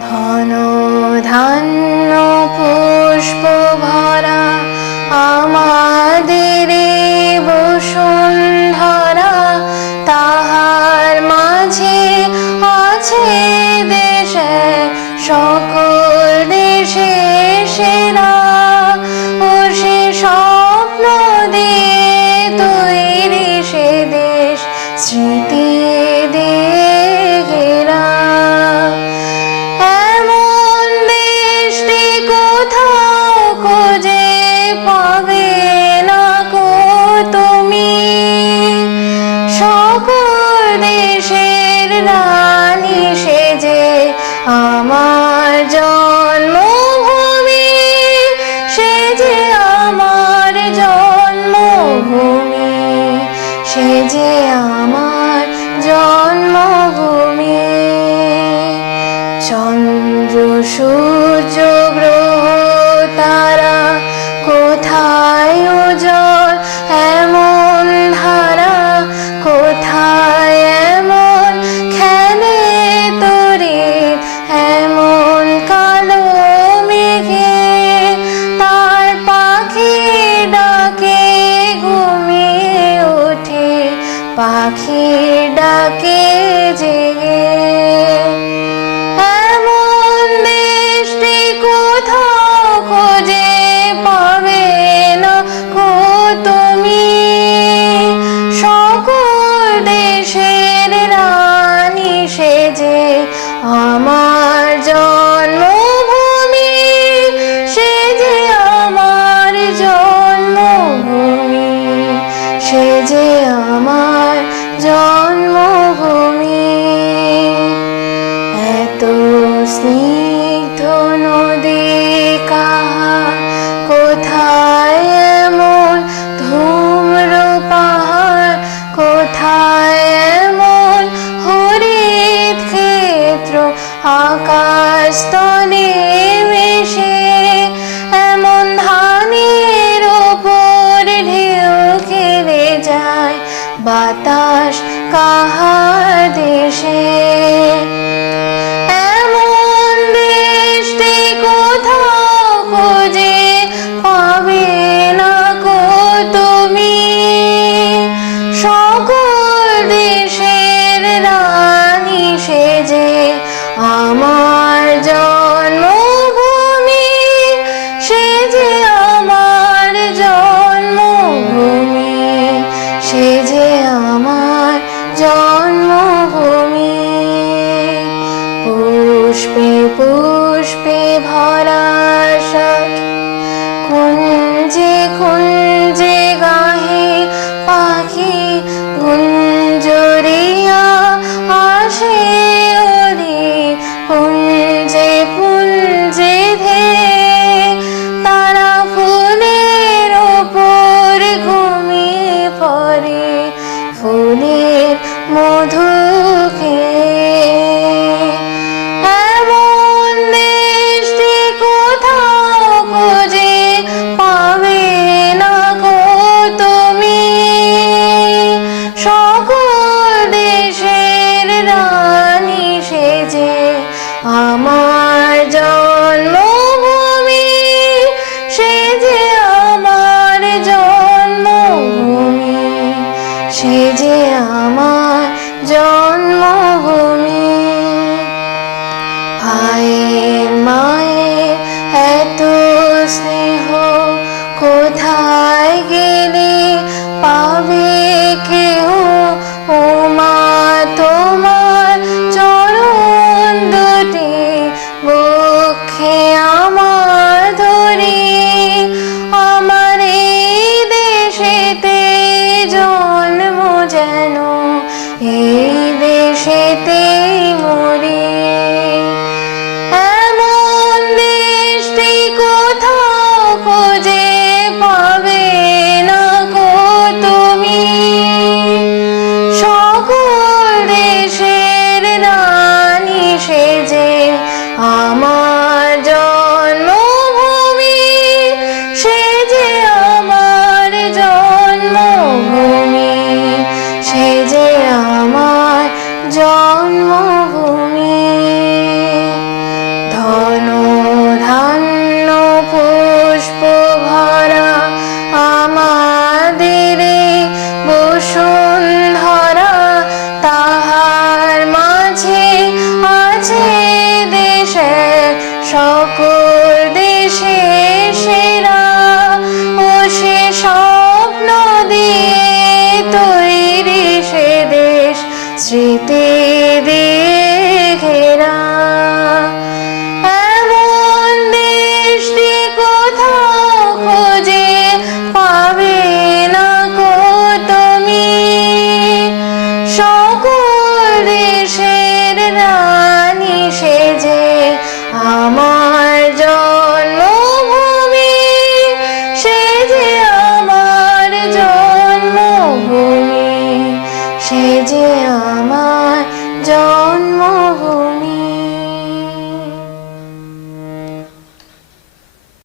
ধন ধান্য পুষ্প 제제 아마 যে আমার জন্মভূমি। এত স্নিগ্ধ নদী কাহা, কোথায় এমন ধূম্র পাহাড়, কোথায় এমন হরিত ক্ষেত্র আকাশ তনে পুষ্পে পুষ্পে ভরা শাখ কুঞ্জে কুঞ্জে গাহে পাখি গুঞ্জরিয়া আসে কুঞ্জে পুঞ্জে পুঞ্জে ধে তারা ফুলের ওপর ঘুমিয়ে পড়ে। ফুলের মধুর